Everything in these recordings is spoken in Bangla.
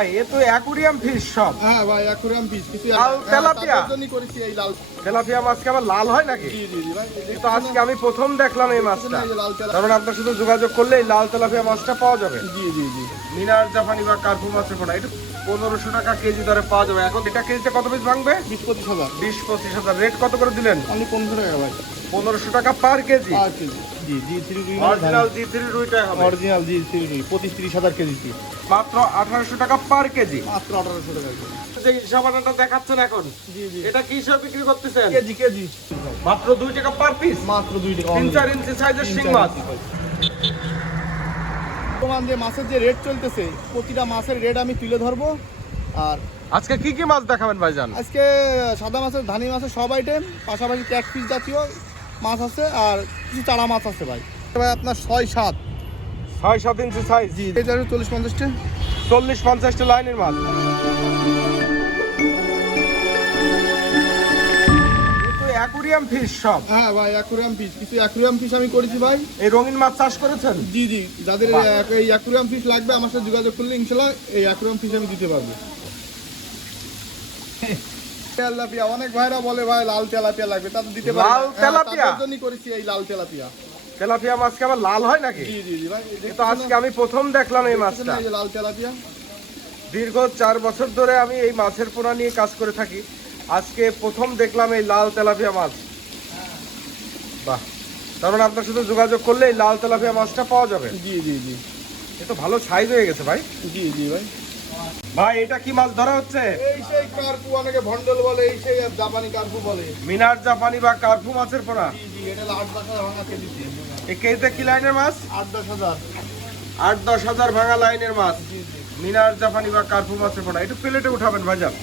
ভাই এ তো অ্যাকুরিয়াম ফিশ সব। হ্যাঁ ভাই অ্যাকুরিয়াম পিস কিছু লাল তেলাপিয়া? তাদের করেছি এই লাল তেলাপিয়া মাছকে আবার লাল হয় নাকি? জি জি জি ভাই তো আজকে আমি প্রথম দেখলাম এই মাছটা। তার মানে আপনার সাথে যোগাযোগ করলে এই লাল তেলাপিয়া মাছটা পাওয়া যাবে। জি জি জি। মিনার জাপানি বা কার্পু মাছের পোনা এটা পনেরোশো টাকা কেজি দরে পাওয়া যাবে। এখন এটা কেজিতে কত পিস ভাঙবে? বিশ পঁচিশ হাজার। বিশ পঁচিশ হাজার। রেট কত করে দিলেন? অনলি পনেরোশো টাকা ভাই। পনেরোশো টাকা পার কেজি। Per KG. জি জি থ্রি রুই অরিজিনাল জি থ্রি রুইটাই হবে। অরিজিনাল জি থ্রি রুই পঁচিশ তিরিশ হাজার কেজি মাত্র আঠারোশো টাকা পার কেজি। মাত্র আঠারোশো টাকা কেজি। যে হিসাবাটা দেখাচ্ছেন এখন জি জি। এটা কি হিসাবে বিক্রি করতেছেন? KG KG. মাত্র দুই টাকা পার পিস মাত্র দুই টাকা। তিন চার ইঞ্চি সাইজের তিন শিং মাছ। বর্তমান যে মাছের যে রেট চলতেছে প্রতিটা মাছের রেট আমি তুলে ধরবো। আর আজকে কি কি মাছ দেখাবেন ভাইজান? আজকে সাদা মাছের ধানি মাছের সব আইটেম পাশাপাশি পিস জাতীয় মাছ আছে আর কিছু চারা মাছ আছে ভাই। ভাই আপনার ছয় সাত। ছয় সাত ইঞ্চি সাইজ জি যাবে চল্লিশ পঞ্চাশটা চল্লিশ পঞ্চাশটা লাইনের মাছ অ্যাকুরিয়াম ফিশ সব। হ্যাঁ ভাই অ্যাকুরিয়াম পিস কিছু অ্যাকুরিয়াম পিস আমি করেছি ভাই। এই রঙিন মাছ চাষ করেছেন? জি জি। যাদের। এই- অ্যাকুরিয়াম পিস লাগবে আমার সাথে যোগাযোগ করলে ইনশাল্লাহ এই অ্যাকুরিয়াম আমি দিতে পারব। তেলাপিয়া অনেক ভাইরা বলে ভাই লাল তেলাপিয়া লাগবে। তাদের দিতে পারি লাল তেলাপিয়া? তাদের জন্যই করেছি এই লাল তেলাপিয়া। তেলাপিয়া মাছকে আবার লাল হয় নাকি? জি জি জি ভাই তো আজকে আমি প্রথম দেখলাম এই মাছটা। এই লাল তেলাপিয়া? দীর্ঘ চার বছর ধরে আমি এই মাছের পোনা নিয়ে কাজ করে থাকি। আজকে প্রথম দেখলাম এই লাল তেলাপিয়া মাছ। বাহ। তার মানে আপনার সাথে যোগাযোগ করলে এই লাল তেলাপিয়া মাছটা পাওয়া যাবে। জি জি জি। এ তো ভালো সাইজ হয়ে গেছে ভাই। জি জি ভাই। ভাই এটা কি মাছ ধরা হচ্ছে? এই সেই কার্পু অনেকে ভন্ডল বলে এই সেই জাপানি কার্পু বলে। মিনার জাপানি বা কার্পু মাছের পোনা? জি জি এটা হলো আট দশ হাজার ভাঙা কেজি এই কেজিতে কি লাইনের মাছ? আট দশ হাজার। আট দশ হাজার ভাঙা লাইনের মাছ। জি জি। মিনার জাপানি বা কার্পু মাছের পোনা। একটু প্লেটে উঠাবেন ভাইজান।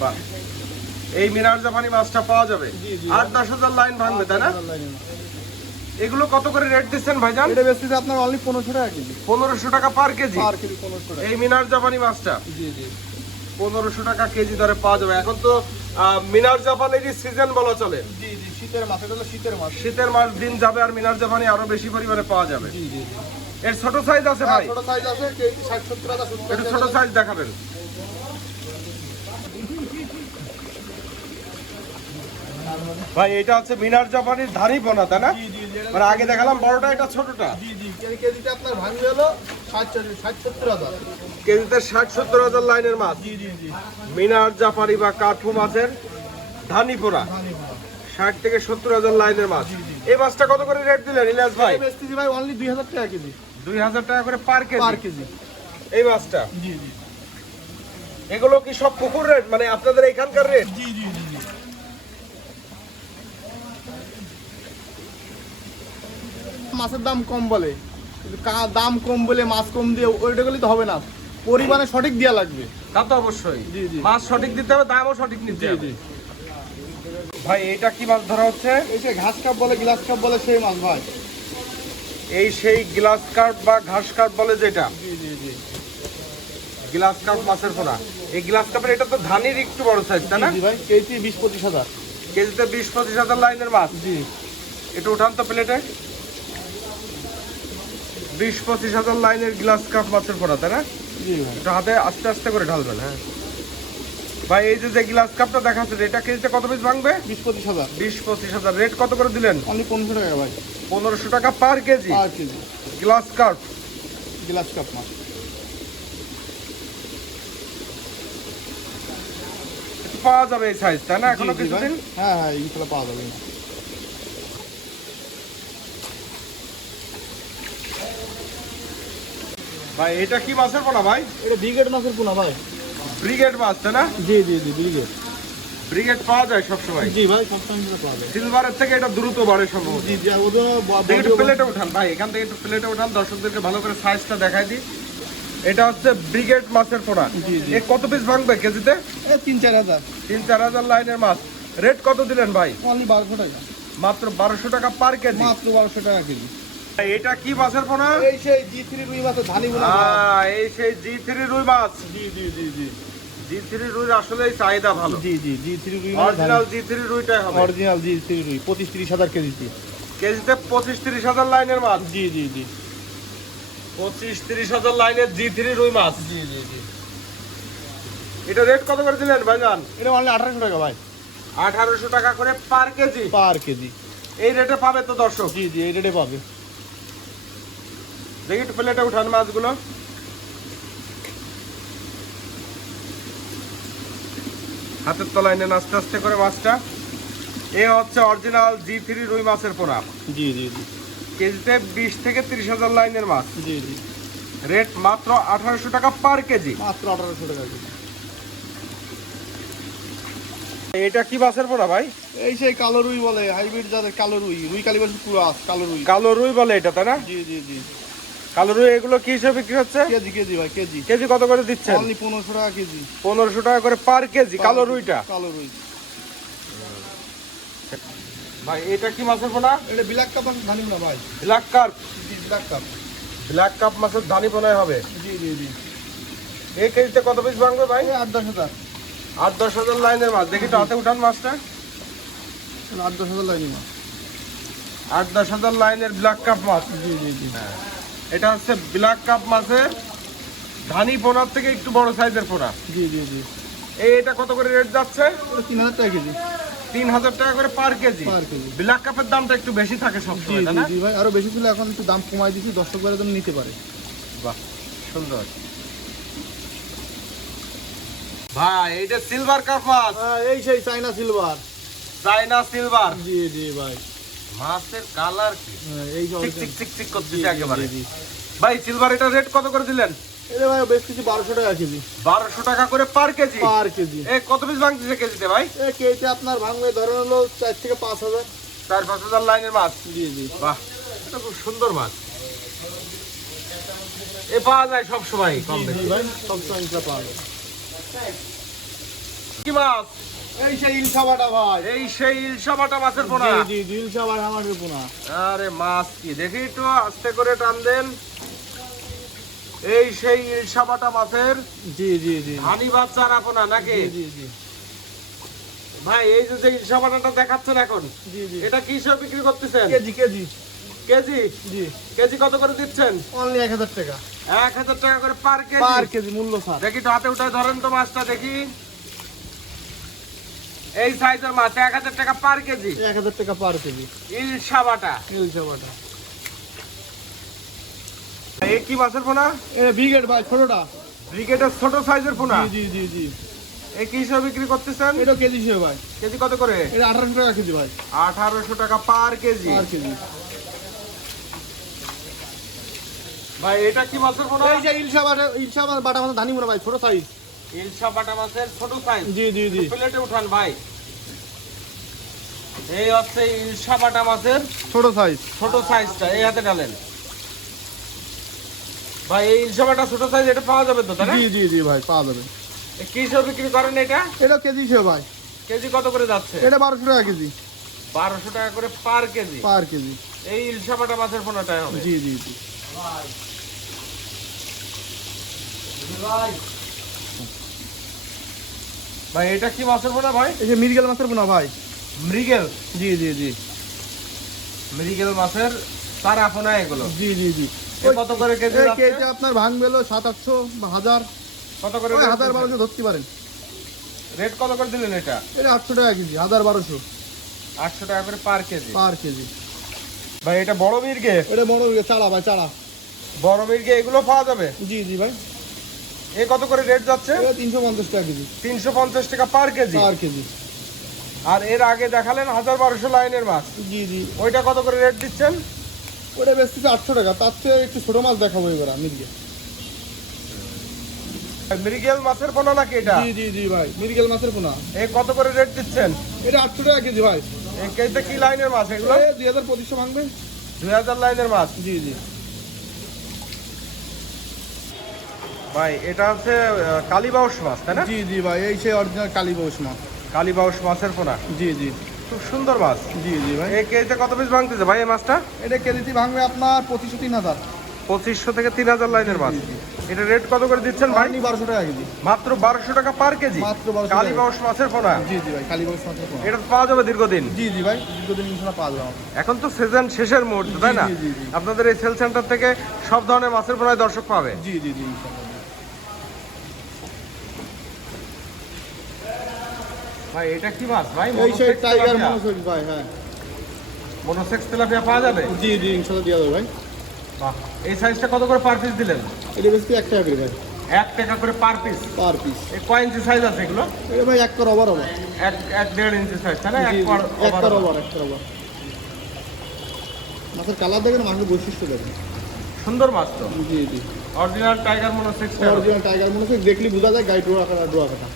বাহ। এই মিনার জাপানি মাছটা পাওয়া যাবে। আট দশ হাজার লাইন ভাঙবে তাই না? এগুলো কত করে রেট দিচ্ছেন ভাইজান? এটা বেচতেছে আপনার অনলি পনেরোশো টাকা কেজি। পনেরোশো টাকা পার কেজি? পার কেজি পনেরোশো টাকা। এই মিনার জাপানি মাছটা? জি জি। পনেরোশো টাকা কেজি দরে পাওয়া যাবে। এখন তো মিনার জাপানেরই সিজন বলা চলে। জি জি শীতের মাছ এটা হলো শীতের মাছ। শীতের মাস দিন যাবে আর মিনার জাপানি আরও বেশি পরিমাণে পাওয়া যাবে। জি জি এর ছোট সাইজ আছে হ্যাঁ, ভাই। ছোট সাইজ আছে কেজি ষাট সত্তর হাজার সত্তর একটু হাজার ছোট সাইজ দেখাবেন। ভাই এটা হচ্ছে মিনার জাপানির ধানি পোনা তাই না? মানে আগে দেখালাম বড়টা এটা ছোটটা। জি জি কেজিতে আপনার ভাঙবে হলো ষাট সত্তর হাজার। কেজিতে ষাট সত্তর হাজার লাইনের মাছ। মিনার জাপানি বা কাঠু মাছের ধানি পোনা। ষাট থেকে সত্তর হাজার লাইনের মাছ। এই মাছটা কত করে রেট দিলেন ইলিয়াস ভাই? ভাই অনলি দুই হাজার টাকা কেজি। দুই হাজার টাকা করে পার পার কেজি কেজি। এই মাছটা? জি জি। এগুলো কি সব পুকুর রেট মানে আপনাদের এখানকার রেট জি জি জি জি মাছের দাম কম বলে। কিন্তু দাম কম বলে মাছ কম দিয়ে ওইটা করলে তো হবে না। পরিমাণে সঠিক দেওয়া লাগবে। তা তো অবশ্যই। মাছ সঠিক দিতে হবে দামও সঠিক নিতে হবে। ভাই এটা কি মাছ ধরা হচ্ছে? এই যে ঘাস কাপ বলে গ্লাস কাপ বলে সেই মাছ ভাই। এই সেই গ্লাস কার্প বা ঘাস কার্প বলে যেটা। জি জি জি। গ্লাস কাপ মাছের পোনা এই গ্লাস কাপের এটা তো ধানের একটু বড় সাইজ তাই না? জি ভাই কেজি বিশ পঁচিশ হাজার। কেজিতে বিশ পঁচিশ হাজার লাইনের মাছ। জি। এটা উঠান তো প্লেটে বিশ পঁচিশ হাজার লাইনের গ্লাস কাপ মাছের পোনা তাই না? একটু হাতে আস্তে আস্তে করে ঢালবেন হ্যাঁ? ভাই এই যে যে গ্লাস কাপটা দেখাচ্ছে এটা কেজিতে কত পিস ভাঙবে? বিশ পঁচিশ হাজার। বিশ পঁচিশ হাজার। রেট কত করে দিলেন? অনলি পনেরোশো টাকা ভাই। পনেরোশো টাকা per KG. Per KG. Grass carp. Grass carp মাছ। পাওয়া যাবে এই সাইজটা না? এখনও। কিছুদিন? হ্যাঁ হ্যাঁ ইনশাল্লাহ পাওয়া যাবে। ভাই এটা কি মাছের পোনা ভাই? এটা ব্রিগেড মাছের পোনা ভাই। ব্রিগেড মাছ তাই না? জি জি জি ব্রিগেড। ব্রিগেড পাওয়া যায় সবসময়? জি ভাই সবসময় পাওয়া যায়। সিলভারের থেকে এটা দ্রুত বাড়ে সম্ভবত। জি জি ওদের একটু প্লেটে উঠান ভাই এখান থেকে একটু প্লেটে উঠান দর্শকদেরকে ভালো করে সাইজটা দেখাই দিই। এটা হচ্ছে ব্রিগেড মাছের পোনা। এ কত পিস ভাঙবে কেজিতে? তিন চার হাজার। তিন চার হাজার লাইনের মাছ। রেট কত দিলেন ভাই? অনলি বারোশো টাকা। মাত্র বারোশো টাকা পার কেজি। মাত্র বারোশো টাকা কেজি। এটা কি মাছের পোনা? এই সেই জি থ্রি রুই মাছের ধানি এই সেই জি থ্রি রুই মাছ। জি জি জি জি। জি থ্রি রুইর আসলে চাহিদা ভালো। জি জি জি থ্রি রুই অরিজিনাল জি থ্রি রুইটাই হবে। অরিজিনাল জি থ্রি রুই পঁচিশ তিরিশ হাজার কেজি। কেজিতে পঁচিশ তিরিশ হাজার লাইনের মাছ। জি জি জি। পঁচিশ তিরিশ হাজার লাইনের জি থ্রি রুই মাছ। জি জি জি। এটা রেট কত করে দিলেন ভাইজান? এটা অনলি আঠারোশো টাকা ভাই। আঠারোশো টাকা করে পার কেজি। Per KG. এই রেটে পাবে তো দর্শক? জি জি এই রেটে পাবে। দেখি প্লেটে উঠান মাছগুলো হাতের তলায় নেন আস্তে আস্তে করে মাছটা। এ হচ্ছে অরিজিনাল জি থ্রি রুই মাছের পোনা। জি জি জি। কেজিতে বিশ থেকে তিরিশ হাজার লাইনের মাছ। জি জি। রেট মাত্র আঠারোশো টাকা পার কেজি। মাত্র আঠারোশো টাকা কেজি। এটা কি মাছের পোনা ভাই? এই সেই কালো রুই বলে হাইব্রিড যাদের কালো রুই রুই কালীবাস পুরো আস কালো রুই। কালো রুই বলে এটা তাই না? জি জি জি। কালো রুই এগুলো কি হিসেবে বিক্রি হচ্ছে? কেজি কেজি ভাই কেজি। কেজি কত করে দিচ্ছেন? অনলি পনেরোশো টাকা কেজি। পনেরোশো টাকা করে পার কেজি কালো রুইটা? কালো রুই। ভাই এটা কি মাছের পোনা? এটা ব্ল্যাক কাপ জানি না ভাই। Black carp? Black carp. Black carp মাছের ধানি পোনায় হবে? জি জি জি। এই কেজিতে কত পিস ভাঙবে ভাই? আট দশ হাজার। আট দশ হাজার লাইনের মাছ। দেখি তো হাতে উঠান মাছটা। আট দশ হাজার লাইনি মাছ। আট দশ হাজার লাইনের ব্ল্যাক কাপ মাছ। জি জি জি। এটা হচ্ছে ব্ল্যাক কাপ মাছের ধানি পোনার থেকে একটু বড় সাইজের পোনা। জি জি জি। এই এটা কত করে রেট যাচ্ছে? তিন হাজার টাকা কেজি। তিন হাজার টাকা করে per KG. Per KG. Black কাপের দামটা একটু বেশি থাকে সবসময় জি ভাই। আরও বেশি ছিল এখন একটু দাম কমাই দিছি দর্শক বাইরে জন্য নিতে পারে। বাহ সুন্দর। ভাই এটা সিলভার কাপ মাছ। হ্যাঁ, এই সেই চাইনা সিলভার চাইনা সিলভার জি জি ভাই। মাছের কালার কি? হ্যাঁ, এই যে চিক চিক চিক করতেছে একেবারে। ভাই সিলভার এটা রেট কত করে দিলেন? এটা ভাই বেশ কিছু বারোশো টাকা কেজি। বারোশো টাকা করে পার কেজি? Per KG. এ কত পিস ভাঙতেছে কেজিতে ভাই? এ কেজি আপনার ভাঙবে ধরেন হলো চার থেকে পাঁচ হাজার। চার পাঁচ হাজার লাইনের মাছ? জি জি। বাহ এটা খুব সুন্দর মাছ। এ পাওয়া যায় সব সময় কম বেশি। সবসময় ইনশা পাওয়া যায়। কি মাছ? এই সেই ইলশা ভাই। এই সেই ইলশা মাছের পোনা। জি জি জি আমাদের পোনা। আরে মাছ কি দেখি একটু আস্তে করে টান দেন। এই সেই ইলশা মাছের জি জি জি। হানি বাচ্চার আপনা নাকি? জি জি জি। ভাই এই যে দেখাচ্ছেন এখন জি জি। এটা কি হিসেবে বিক্রি করতেছেন? KG KG. কেজি? জি। কেজি কত করে দিচ্ছেন? অনলি এক হাজার টাকা। এক হাজার টাকা করে পার পার কেজি কেজি মূল্য স্যার দেখি তো হাতে উঠায় ধরেন তো মাছটা দেখি। এই সাইজের মাছ এক হাজার টাকা পার কেজি। এক হাজার টাকা পার কেজি। ইলশা বাটা ইলশা বাটা কি মাছের পোনা? এটা ব্রিগেড ভাই ছোটটা। ব্রিগেডের ছোট সাইজের পোনা? জি জি জি জি। কি হিসেবে বিক্রি করতেছেন? এটা কেজি হিসেবে ভাই। কেজি কত করে? এটা আঠারোশো টাকা কেজি ভাই। আঠারোশো টাকা পার কেজি। Per KG. ভাই এটা কি মাছের পোনা? এই যে ইলশা বাটা ইলশা বাটা বাটা মাছ ধানি মোনা ভাই ছোট সাইজ ইলশা বাটা মাছের ছোট সাইজ। জি জি জি। প্লেটে উঠান ভাই। এই হচ্ছে ইলশা বাটা মাছের ছোট সাইজ। ছোট সাইজটা এই হাতে ডালেন ভাই এই ইলশা বাটা ছোট সাইজ এটা পাওয়া যাবে তো তাই জি জি জি ভাই পাওয়া যাবে। কি হিসেবে বিক্রি করেন এটা? এটা কেজি হিসেবে ভাই। কেজি কত করে যাচ্ছে? এটা বারোশো টাকা কেজি। বারোশো টাকা করে পার কেজি। Per KG. এই ইলশা বাটা মাছের পোনাটাই হবে। জি জি জি। ভাই। এটা কি মাছের পোনা ভাই? এই যে মিরগেল মাছের পোনা ভাই। মৃগেল? জি জি জি। মৃগেল মাছের তারা পোনা এগুলো? জি জি জি। কত করে কেজি কেজি আপনার ভাঙবে হলো সাত আটশো বা হাজার। কত করে হাজার? বারোশো ধরতে পারেন। রেট কত করে দিলেন এটা? এটা আটশো টাকা কেজি হাজার বারোশো। আটশো টাকা করে পার কেজি? Per KG. ভাই এটা বড় মির্গে এটা বড় চাড়া ভাই চাড়া বড় মির্গে এগুলো পাওয়া যাবে? জি জি ভাই। এ কত করে রেট যাচ্ছে? তিনশো পঞ্চাশ টাকা কেজি। তিনশো পঞ্চাশ টাকা পার কেজি? Per KG. আর এর আগে দেখালেন হাজার বারোশো লাইনের মাছ। জি জি। ওইটা কত করে রেট দিচ্ছেন? ওটা বেচতেছে আটশো টাকা। তার চেয়ে একটু ছোট মাছ দেখাবো এবার মিরগে মৃগেল মাছের পোনা নাকি এটা? জি জি জি ভাই মিরগেল মাছের পোনা। এ কত করে রেট দিচ্ছেন? এটা আটশো টাকা কেজি ভাই। এই কেজিতে কি লাইনের মাছ এগুলো? দুই হাজার পঁচিশশো ভাঙবে। দুই হাজার লাইনের মাছ। জি জি। ভাই এটা হচ্ছে কালীবাউস মাছ তাই না? জি জি ভাই এই সেই অরিজিনাল কালী পৌষ মাছ। কালীবাউস মাছের পোনা। জি জি। খুব সুন্দর মাছ। জি জি ভাই। এই কেজিতে কত পিস ভাঙতেছে ভাই এই মাছটা? এটা কেজিতে ভাঙবে আপনার পঁচিশশো তিন হাজার। পঁচিশশো থেকে তিন হাজার লাইনের মাছ। এটা রেট কত করে দিচ্ছেন ভাই? বারোশো টাকা কেজি। মাত্র বারোশো টাকা পার কেজি। মাত্র 1200 কালী টাকা। বাউস মাছের পোনা। জি জি ভাই খালি বয়স মাত্র পনেরো। এটা পাওয়া যাবে দীর্ঘদিন। জি জি ভাই দীর্ঘদিন ইনশাল্লাহ পাওয়া যাবে। এখন তো সিজন শেষের মুহূর্ত তাই না? জি, জি, জি। আপনাদের এই সেল সেন্টার থেকে সব ধরনের মাছের পোনায় দর্শক পাবে। জি জি জি ইনশাল্লাহ। ভাই এটা কি মাছ? ভাই এই সেই টাইগার মনোসেক্স ভাই হ্যাঁ। মনোসেক্স তেলাপিয়া পাওয়া যাবে? জি জি ইনশাল্লাহ দিয়ে দেবো ভাই। বাহ এই সাইজটা কত করে পার পিস দিলেন? এটা বেশি এক টাকা করে ভাই। এক টাকা করে পার পিস পার পিস এই কয় ইঞ্চি সাইজ আছে এগুলো? এটা ভাই এক কর ওভার ওভার এক এক দেড় ইঞ্চি সাইজ তাই না? এক পর এক কর ওভার এক কর ওভার মাছের কালার দেখেন মাছের বৈশিষ্ট্য দেখেন। সুন্দর মাছ তো। জি জি। Original tiger monosex original tiger monosex দেখলি বোঝা যায় কাটা ডোয়া কাটা এই ভাই এটা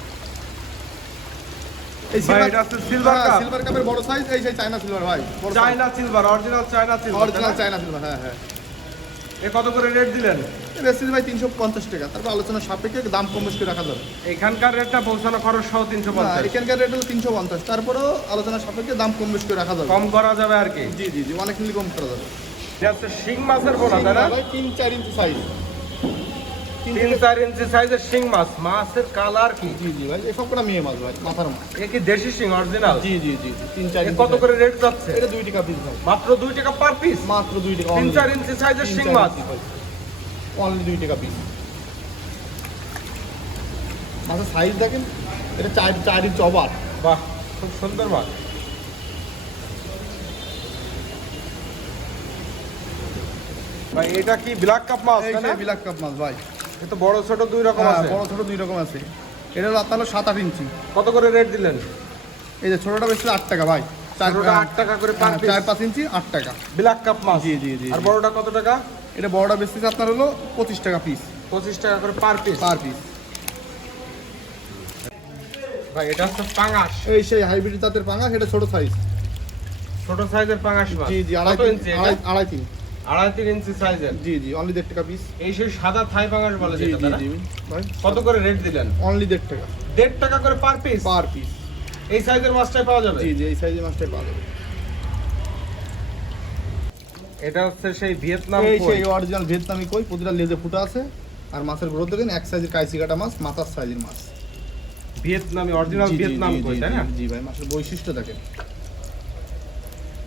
হচ্ছে সিলভার কাপ সিলভার কাপের বড় সাইজ এই সেই চায়না সিলভার ভাই China silver original China silver original China silver হ্যাঁ হ্যাঁ। এ কত করে রেট দিলেন? রেসিপি ভাই তিনশো পঞ্চাশ টাকা তারপর আলোচনা সাপেক্ষে দাম কম বেশি রাখা যাবে। এখানকার রেটটা পৌঁছানো খরচ সহ তিনশো পঞ্চাশ। এখানকার রেট হলো তিনশো পঞ্চাশ তারপরেও আলোচনা সাপেক্ষে দাম কম বেশি রাখা যাবে। কম করা যাবে আর কি? জি জি জি অনেক কম করা যাবে। এটা হচ্ছে শিং মাছের পোনা তাই না? তিন চার ইঞ্চি সাইজ তিন তিন চার ইঞ্চি সাইজের শিং মাছ। মাছের কালার কি? জি জি ভাই এসব মেয়ে মাছ ভাই মাথার মাছ। এ কি দেশি শিং অরিজিনাল জি জি জি জি, তিন চার কত করে রেট যাচ্ছে? এটা দুই টাকা পিস ভাই। মাত্র দুই টাকা পার পিস মাত্র দুই টাকা তিন চার ইঞ্চি সাইজের শিং মাছ। অনলি দুই টাকা পিস মাছের সাইজ দেখেন এটা চার চার ইঞ্চ অবার বাহ খুব সুন্দর মাছ। ভাই এটা কি ব্ল্যাক কাপ মাছ বিলাক কাপ মাছ ভাই। তো বড় ছোট দুই রকম হ্যাঁ আছে। বড় ছোট দুই রকম আছে। এটা হলো আপনার হলো সাত আট ইঞ্চি। কত করে রেট দিলেন? এই যে ছোটটা বেশি আট টাকা ভাই। ছোটটা আট টাকা করে পার হ্যাঁ, পিস চার পাঁচ ইঞ্চি আট টাকা। ব্ল্যাক কাপ মাছ জি, জি, জি, আর। বড়টা কত টাকা? এটা বড়টা বেশি আপনার হলো পঁচিশ টাকা পিস পঁচিশ টাকা করে পার পিস পার পিস ভাই এটা হচ্ছে পাঙাশ। এই সেই হাইব্রিড জাতের পাঙ্গা সেটা ছোট সাইজ ছোট সাইজের পাঙাশ জি জি আড়াই আড়াই আড়াই তিন। আড়াই তিন ইঞ্চি সাইজের জি জি অনলি দেড় টাকা পিস এই সেই সাদা থাই পাঙাশ বলে যেটা জি তাই না? জি ভাই। কত করে রেট দিলেন? অনলি দেড় টাকা। দেড় টাকা করে পার পিস পার পিস এই সাইজের মাছটাই পাওয়া যাবে? জি জি এই সাইজের মাছটাই পাওয়া যাবে। এটা হচ্ছে সেই ভিয়েতনাম এই কই। সেই অরিজিনাল ভিয়েতনামি কই প্রতিটা লেজে ফুটা আছে আর মাছের গ্রোথ দেখেন এক সাইজের কাইসি কাটা মাছ মাথার সাইজের মাছ। ভিয়েতনামি অরিজিনাল ভিয়েতনাম কই তাই না? জি ভাই মাছের বৈশিষ্ট্য দেখেন।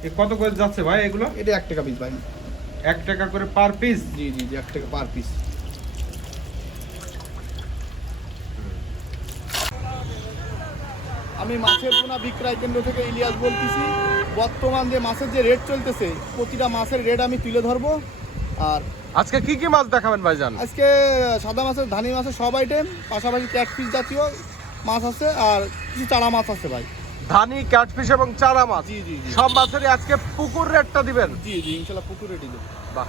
এ কত করে যাচ্ছে ভাই এগুলো? এটা এক টাকা পিস ভাই। এক টাকা করে পার পিস জি জি জি এক টাকা পার পিস আমি মাছের পোনা বিক্রয় কেন্দ্র থেকে ইলিয়াস বলতেছি। বর্তমান যে মাছের যে রেট চলতেছে প্রতিটা মাছের রেট আমি তুলে ধরবো। আর আজকে কি কি মাছ দেখাবেন ভাইজান? আজকে সাদা মাছের ধানি মাছের সব আইটেম পাশাপাশি ট্যাক পিস জাতীয় মাছ আছে আর কিছু চারা মাছ আছে ভাই। ধানি ক্যাটফিশ এবং চারা মাছ। জি জি জি। সব মাছেরই আজকে পুকুর রেটটা দিবেন। জি জি ইনশাল্লাহ পুকুর রেটই দেবো। বাহ।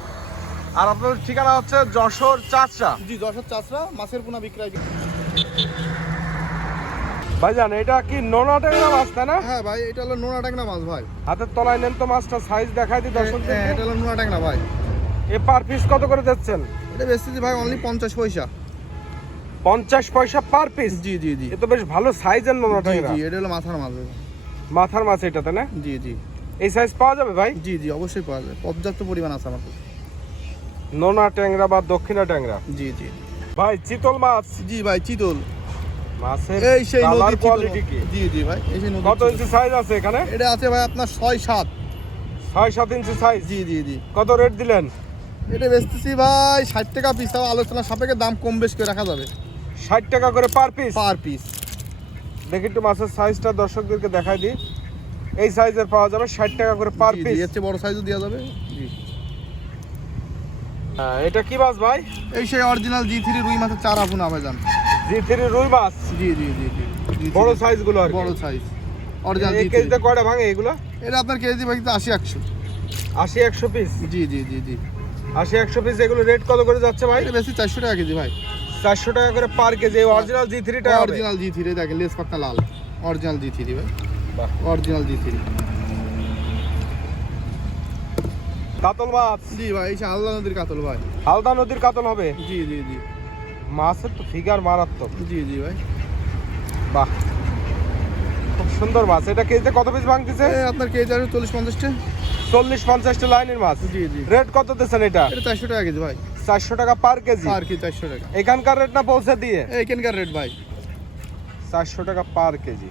আর আপনাদের ঠিকানা হচ্ছে যশোর চাচরা জি দশের চাষরা মাছের পোনা বিক্রয়। ভাইজান এটা কি নোনা ট্যাংরা মাছ তাই না? হ্যাঁ ভাই এটা হলো নোনা ট্যাংরা মাছ ভাই। হাতের তলায় নেন তো মাছটা সাইজ দেখাই দিই দর্শকদের এটা হলো নোনা ট্যাংরা ভাই। এ পার পিস কত করে দিচ্ছেন? এটা বেচতেছি ভাই অনলি পঞ্চাশ পয়সা। পঞ্চাশ পয়সা পার পিস জি জি জি। এ তো বেশ ভালো সাইজের নোনা জি ট্যাংরা জি এটা হলো মাথার মাছ। মাথার মাছ এটা তাই না? জি জি। এই সাইজ পাওয়া যাবে ভাই? জি জি অবশ্যই পাওয়া যায় পর্যাপ্ত পরিমাণ আছে আমার কাছে। নোনা ট্যাংরা বা দক্ষিণা ট্যাংরা জি জি। ভাই চিতল মাছ। জি ভাই চিতল। মাছের এই সেই নদীর কোয়ালিটি কি? জি জি ভাই এই সেই নদীর কত ইঞ্চি সাইজ আছে এখানে? এটা আছে ভাই আপনার ছয় সাত। ছয় সাত ইঞ্চি সাইজ জি জি জি। কত রেট দিলেন? এটা বেচতেছি ভাই ষাট টাকা পিস তাও আলোচনা সাপেক্ষে দাম কম বেশ করে রাখা যাবে। ষাট টাকা করে পার পিস পার পিস দেখি একটু মাছের সাইজটা দর্শকদেরকে দেখাই দিই। এই সাইজের পাওয়া যাবে ষাট টাকা করে পার পিস এর চেয়ে বড় সাইজও দেওয়া যাবে। জি। এটা কি মাছ ভাই? এই সেই অরিজিনাল জি থ্রি রুই মাছের চারা আপনি আবেদন জি থ্রি রুই মাছ? জি জি জি জি বড় সাইজগুলো আর বড় সাইজ অরিজিনাল এই জি কেজিতে কয়টা ভাঙে এগুলো? এটা আপনার কেজি ভাই আশি একশো। আশি একশো পিস জি জি জি জি। আশি একশো পিস এগুলো রেট কত করে যাচ্ছে ভাই? বেশি চারশো টাকা কেজি ভাই। চারশো টাকা করে পার কেজি অরিজিনাল জি থ্রিটা অরিজিনাল জি থ্রি দেখেন লেস পাক্কা লাল। অরিজিনাল জি থ্রি ভাই। বাহ। অরিজিনাল জি থ্রি কাতল মাছ। জি ভাই এই হালদা নদীর কাতল ভাই। হালদা নদীর কাতল হবে? জি জি জি। মাছের তো ফিগার মারাত্মক। জি জি ভাই। বাহ। খুব সুন্দর মাছ। এটা কেজিতে কত পিস ভাঙতেছে? আপনার কেজি আছে চল্লিশ পঞ্চাশটা? চল্লিশ পঞ্চাশটা লাইনের মাছ। জি জি। রেট কত দিচ্ছেন এটা? এটা চারশো টাকা কেজি ভাই। চারশো টাকা পার কেজি। আর কি চারশো টাকা। এখানকার রেট না পৌঁছে দিয়ে? এইখানকার রেট ভাই। চারশো টাকা পার কেজি।